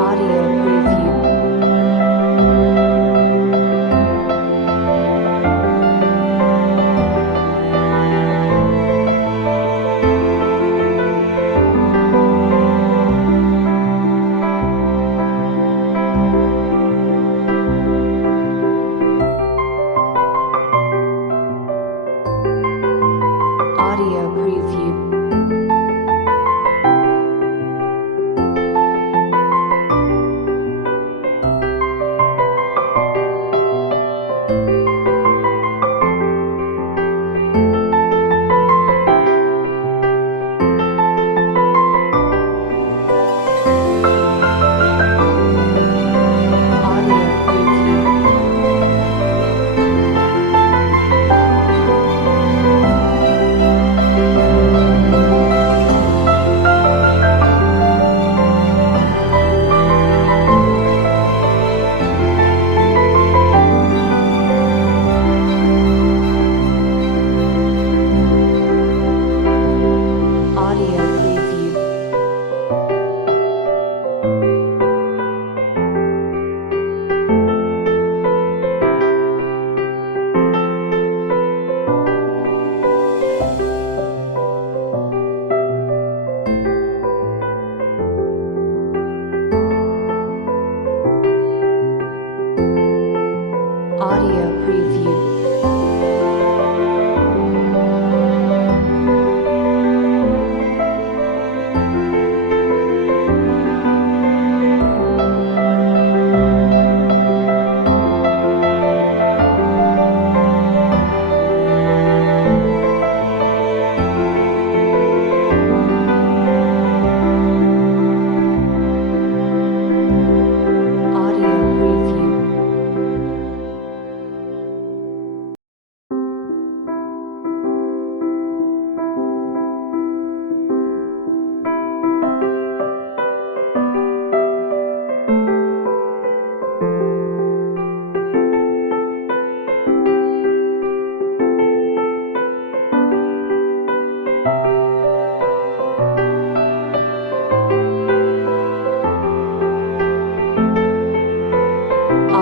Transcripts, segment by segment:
Audio preview. Audio preview. Audio preview. Audio preview.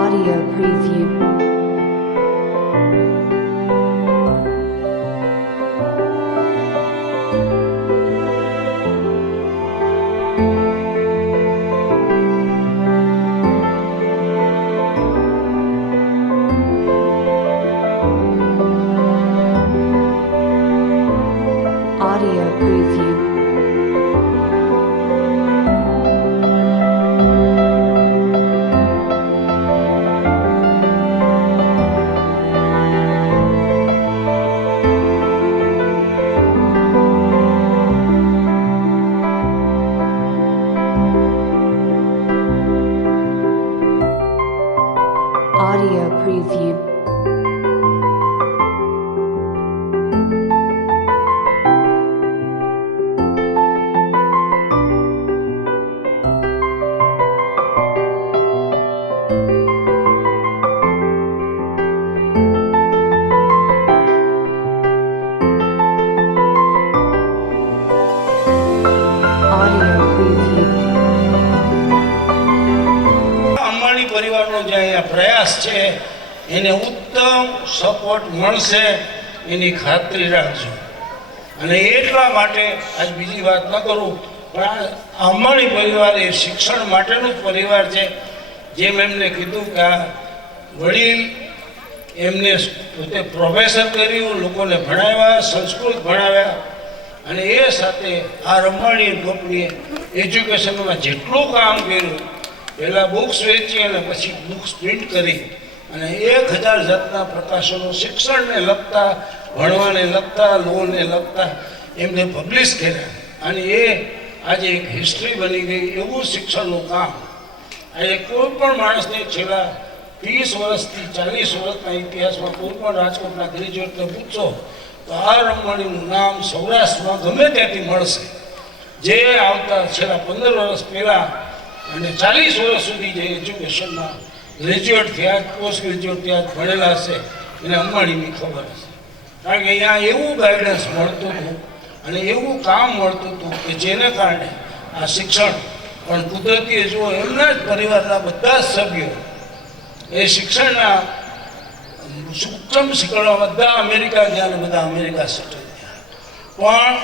Audio preview. Audio preview. Audio preview. Audio preview. Audio preview. Ambani પરિવારનો જે અહીંયા પ્રયાસ છે એને ઉત્તમ સપોર્ટ મળશે એની ખાતરી રાખજો. અને એટલા માટે આજ બીજી વાત ન કરું, પણ આ અંબાણી પરિવાર એ શિક્ષણ માટેનું જ પરિવાર છે. જેમ એમને કીધું કે આ વડીલ એમને પોતે પ્રોફેસર કર્યું, લોકોને ભણાવ્યા, સંસ્કૃત ભણાવ્યા, અને એ સાથે આ અંબાણી કંપનીએ એજ્યુકેશનમાં જેટલું કામ કર્યું, પહેલાં બુક્સ વેચી અને પછી બુક્સ પ્રિન્ટ કરી અને 1000 જાતના પ્રકાશનો શિક્ષણને લગતા, ભણવાને લગતા, લોને લગતા એમને પબ્લિશ કર્યા. અને એ આજે એક હિસ્ટ્રી બની ગઈ. એવું શિક્ષણનું કામ આજે કોઈ પણ માણસને છેલ્લા 30 વર્ષથી 40 વર્ષના ઇતિહાસમાં કોઈ પણ રાજકોટના ગ્રેજ્યુએટને પૂછો તો આ અંબાણીનું નામ સૌરાષ્ટ્રમાં ગમે ત્યાંથી મળશે. જે આવતા છેલ્લા 15 વર્ષ પહેલાં અને 40 વર્ષ સુધી જે કારણ કે અહીંયા એવું ગાઈડન્સ મળતું હતું અને એવું કામ મળતું હતું કે જેને કારણે આ શિક્ષણ પણ કુદરતી જુઓ એમના જ પરિવારના બધા જ સભ્યો એ શિક્ષણના ઉત્તમ શીખવા બધા અમેરિકા ગયા અને બધા અમેરિકા સેટલ થયા. પણ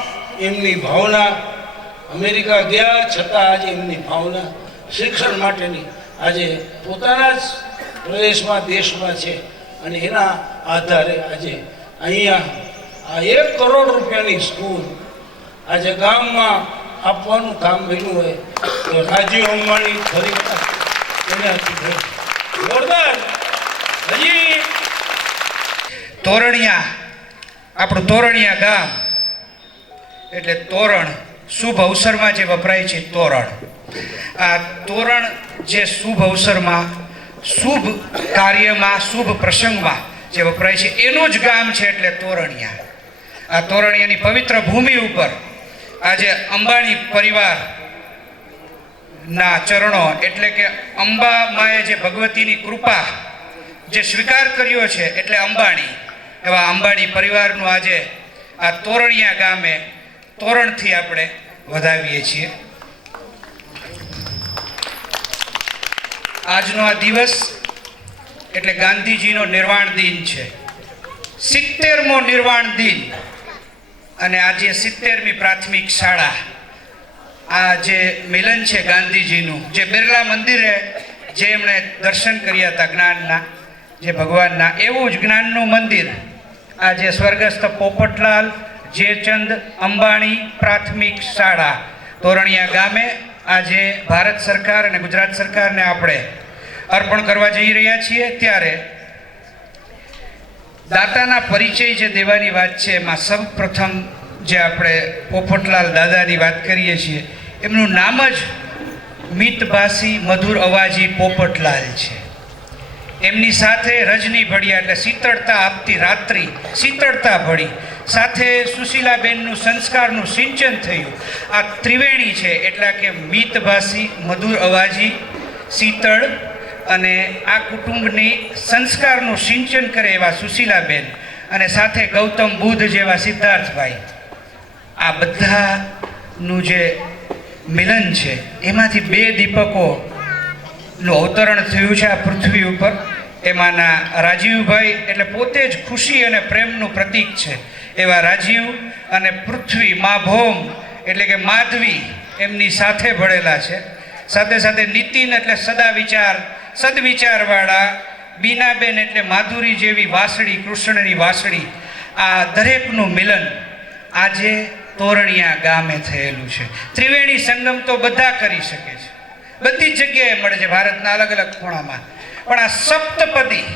એમની ભાવના અમેરિકા ગયા છતાં આજે એમની ભાવના શિક્ષણ માટેની આજે પોતાના જ પ્રદેશમાં દેશમાં છે અને એના આધારે આજે અહીંયા આ 1 કરોડ રૂપિયાની સ્કૂલ આજે ગામમાં આપવાનું કામ બન્યું હોય તો રાજીવ અંબાણી ફરી એને જોરદાર હજી તોરણિયા, આપણું તોરણિયા ગામ એટલે તોરણ શુભ અવસરમાં જે વપરાય છે તોરણ. આ તોરણ જે શુભ અવસરમાં, શુભ કાર્યમાં, શુભ પ્રસંગમાં જે વપરાય છે એનું જ ગામ છે એટલે તોરણિયા. આ તોરણિયાની પવિત્ર ભૂમિ ઉપર આજે અંબાણી પરિવારના ચરણો એટલે કે અંબા માએ જે ભગવતીની કૃપા જે સ્વીકાર કર્યો છે એટલે અંબાણી, એવા અંબાણી પરિવારનું આજે આ તોરણિયા ગામે તોરણથી આપણે વધાવીએ છીએ. આજનો આ દિવસ એટલે ગાંધીજીનો નિર્વાણ દિન છે, 70મો નિર્વાણ દિન. અને આજે 70મી પ્રાથમિક શાળા, આ જે મિલન છે ગાંધીજીનું, જે બિરલા મંદિરે જે એમણે દર્શન કર્યા હતા જ્ઞાનના, જે ભગવાનના, એવું જ જ્ઞાનનું મંદિર આજે સ્વર્ગસ્થ પોપટલાલ ઝેરચંદ અંબાણી પ્રાથમિક શાળા તોરણિયા ગામે આજે ભારત સરકાર અને ગુજરાત સરકારને આપણે અર્પણ કરવા જઈ રહ્યા છીએ. ત્યારે દાતાના પરિચય જે દેવાની વાત છે એમાં સૌપ્રથમ જે આપણે પોપટલાલ દાદાની વાત કરીએ છીએ એમનું નામ જ મિતભાષી મધુર અવાજી પોપટલાલ છે. એમની સાથે રજની ભળિયા એટલે શીતળતા આપતી રાત્રિ, શીતળતા ભળી સાથે સુશીલાબેનનું સંસ્કારનું સિંચન થયું. આ ત્રિવેણી છે એટલે કે મિતભાષી, મધુર અવાજી, શીતળ અને આ કુટુંબની સંસ્કારનું સિંચન કરે એવા સુશીલાબેન અને સાથે ગૌતમ બુદ્ધ જેવા સિદ્ધાર્થભાઈ, આ બધાનું જે મિલન છે એમાંથી 2 દીપકોનું અવતરણ થયું છે આ પૃથ્વી ઉપર. એમાંના રાજીવભાઈ એટલે પોતે જ ખુશી અને પ્રેમનું પ્રતીક છે એવા રાજીવ અને પૃથ્વી મા ભૌમ એટલે કે માધવી એમની સાથે ભળેલા છે. સાથે સાથે નીતિન એટલે સદા વિચાર, સદવિચારવાળા, બીનાબેન એટલે માધુરી જેવી વાસળી, કૃષ્ણની વાસળી. આ દરેકનું મિલન આજે તોરણિયા ગામે થયેલું છે. ત્રિવેણી સંગમ તો બધા કરી શકે છે, બધી જ જગ્યાએ મળે છે ભારતના અલગ અલગ ખૂણામાં. પણ આ સપ્તપદી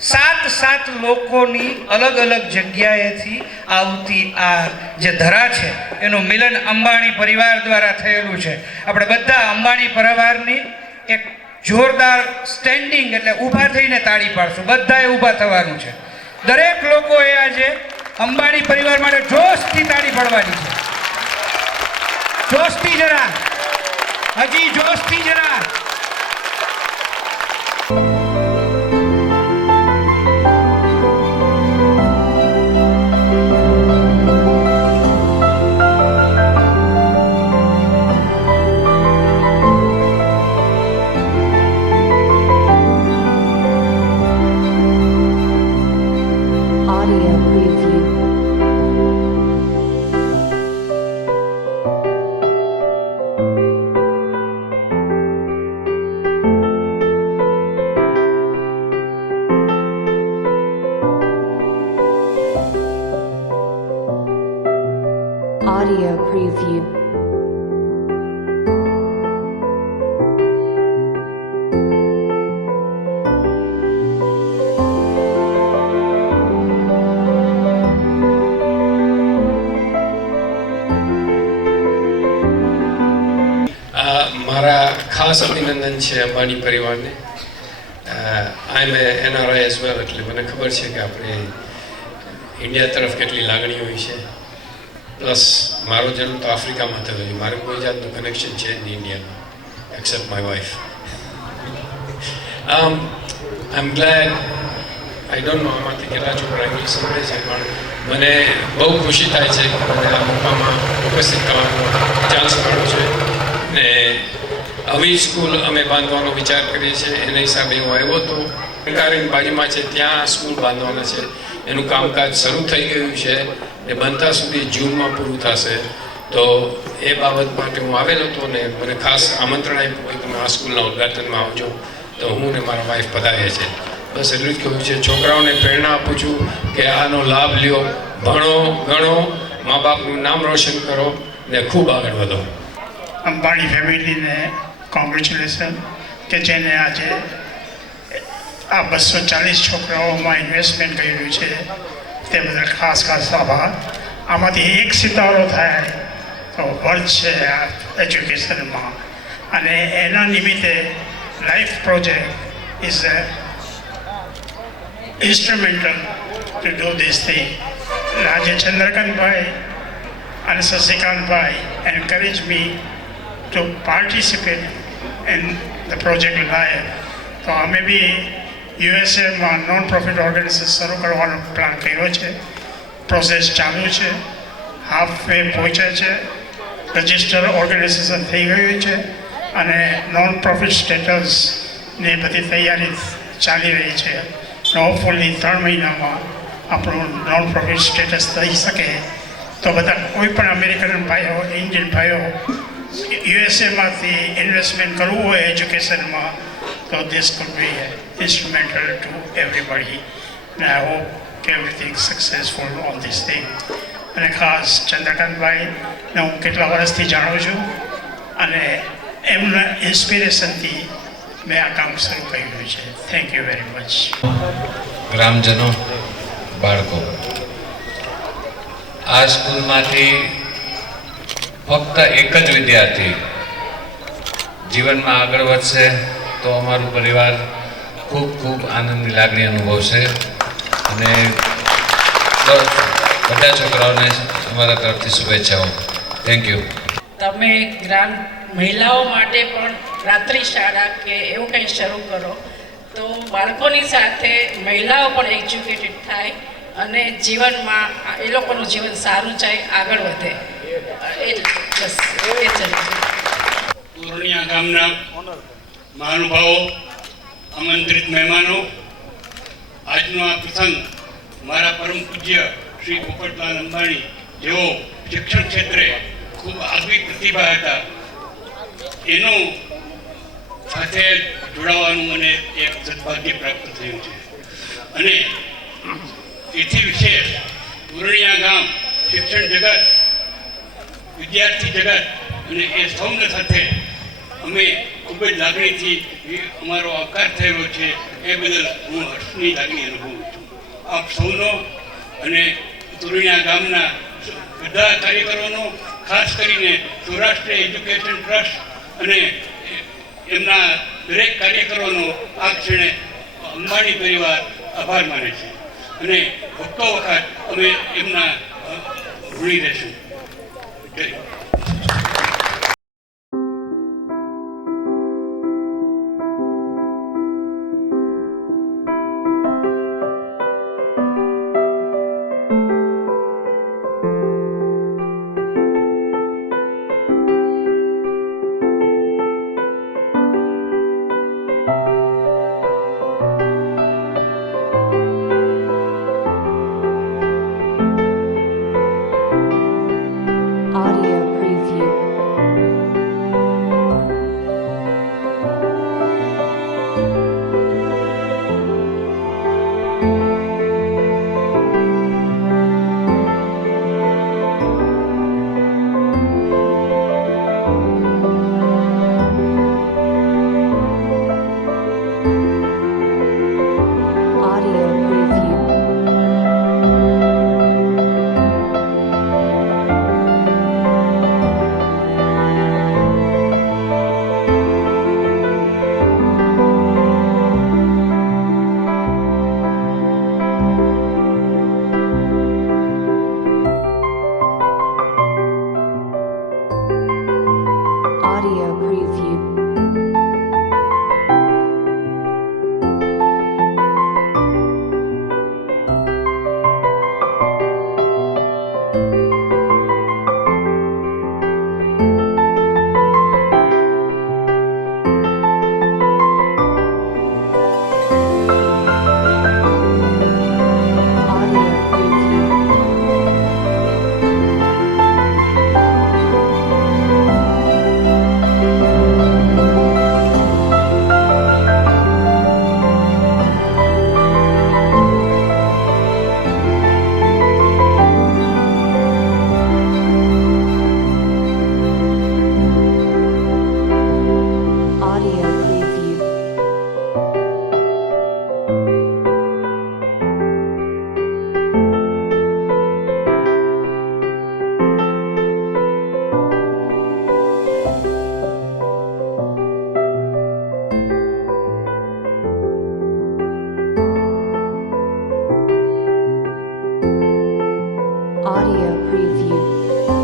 7 લોકોની અલગ અલગ જગ્યાએથી આવતી આ જે ધરા છે એનું મિલન અંબાણી પરિવાર દ્વારા થયેલું છે. આપણે બધા અંબાણી પરિવારની એક જોરદાર સ્ટેન્ડિંગ એટલે ઊભા થઈને તાળી પાડશું. બધાએ ઊભા થવાનું છે. દરેક લોકોએ આજે અંબાણી પરિવાર માટે જોશથી તાળી પાડવાની છે. જોશથી જરા, હજી જોશથી જરા. Audio preview. Audio preview. મારા ખાસ અભિનંદન છે અંબાણી પરિવારને. આઈ એમ એનઆરઆઈ એઝ વેલ, એટલે મને ખબર છે કે આપણે ઇન્ડિયા તરફ કેટલી લાગણી હોય છે. પ્લસ મારો જન્મ તો આફ્રિકામાં થયો છે, મારું કોઈ જાતનું કનેક્શન છે નહીં ઇન્ડિયામાં, except my wife. I am glad I don't know આમાંથી કેટલા છોકરા ઇંગ્લિશ સાંભળે છે, પણ મને બહુ ખુશી થાય છે કે મને આ મોકામાં ઉપસ્થિત થવાનો ચાન્સ મળ્યો છે. ને આવી સ્કૂલ અમે બાંધવાનો વિચાર કરીએ છીએ. એના હિસાબે હું આવ્યો હતો. સરકારની બાજુમાં છે ત્યાં સ્કૂલ બાંધવાના છે. એનું કામકાજ શરૂ થઈ ગયું છે ને બનતા સુધી જૂનમાં પૂરું થશે. તો એ બાબત માટે હું આવેલો હતો ને મને ખાસ આમંત્રણ આપ્યું કે તમે આ સ્કૂલના ઉદ્ઘાટનમાં આવજો. તો હું ને મારા વાઈફ પધાર્યા છે. બસ એટલું જ કહ્યું છે. છોકરાઓને પ્રેરણા આપું છું કે આનો લાભ લ્યો, ભણો ગણો, મા બાપનું નામ રોશન કરો ને ખૂબ આગળ વધો. અંબાણી ફેમિલીને કોંગ્રેચ્યુલેશન કે જેને આજે આ 240 છોકરાઓમાં ઇન્વેસ્ટમેન્ટ કર્યું છે તે બદલ ખાસ આભાર. આમાંથી એક સિતારો થાય તો વર્થ છે આ એજ્યુકેશનમાં, અને એના નિમિત્તે life project is instrumental to do this thing. Raja Chandrakant Bhai and Sasikant Bhai encouraged me to participate in the project live. So અમે બી યુએસએમાં નોન પ્રોફિટ ઓર્ગેનાઇઝેશન શરૂ કરવાનો પ્લાન કર્યો છે. પ્રોસેસ ચાલુ છે, હાફ વે પહોંચ્યા છે, રજિસ્ટર ઓર્ગેનાઇઝેશન થઈ ગયું છે અને નોન પ્રોફિટ સ્ટેટસની બધી તૈયારી ચાલી રહી છે. હોપફુલી 3 મહિનામાં આપણું નોન પ્રોફિટ સ્ટેટસ થઈ શકે તો બધા કોઈ પણ અમેરિકન ભાઈઓ, ઇન્ડિયન ભાઈઓ યુએસએમાંથી ઇન્વેસ્ટમેન્ટ કરવું હોય એજ્યુકેશનમાં તો this food B instrumental two everybody. અને આઈ હોપ કે everything successful on this thing. અને ખાસ ચંદ્રકાંતભાઈને હું કેટલા વર્ષથી જાણું છું અને એમના ઇન્સ્પિરેશનથી મેં આ કામ શરૂ કર્યું છે. Thank you very much. ગ્રામજનો, બાળકો, આ સ્કૂલમાંથી ફક્ત એક જ વિદ્યાર્થી જીવનમાં આગળ વધશે તો અમારું પરિવાર ખૂબ ખૂબ આનંદની લાગણી અનુભવશે. અને બધા છોકરાઓને અમારા તરફથી શુભેચ્છાઓ. Thank you. તમે મહિલાઓ માટે પણ રાત્રિ શાળા કે એવું કંઈ શરૂ કરો તો બાળકોની સાથે મહિલાઓ પણ એજ્યુકેટેડ થાય અને જીવનમાં એ લોકોનું જીવન સારું જાય, આગળ વધે. બસ એ જ. પૂર્ણિયા ગામના મહાનુભાવો, આમંત્રિત મહેમાનો, આજનો આ પ્રસંગ મારા પરમ પૂજ્ય શ્રી પોપટલાલ અંબાણી જેઓ શિક્ષણ ક્ષેત્રે ખૂબ આગવી પ્રતિભા હતા એનું સાથે જોડાવાનું મને એક સદભાગ્ય પ્રાપ્ત થયું છે. અને એથી વિશેષ પૂર્ણિયા ગામ, શિક્ષણ જગત, વિદ્યાર્થી જગત અને એ સૌને સાથે અમે ખૂબ જ લાગણીથી અમારો આવકાર થયેલો છે. એ બદલ હું હર્ષની લાગણી અનુભવું છું. આપ સૌનો અને પૂર્ણિયા ગામના બધા કાર્યકરોનો, ખાસ કરીને સૌરાષ્ટ્ર એજ્યુકેશન ટ્રસ્ટ અને એમના દરેક કાર્યકરોનો આ ક્ષણે અંબાણી પરિવાર આભાર માને છે અને વખતો વખત અમે એમના ઋણી રહેશું. જય. Audio preview.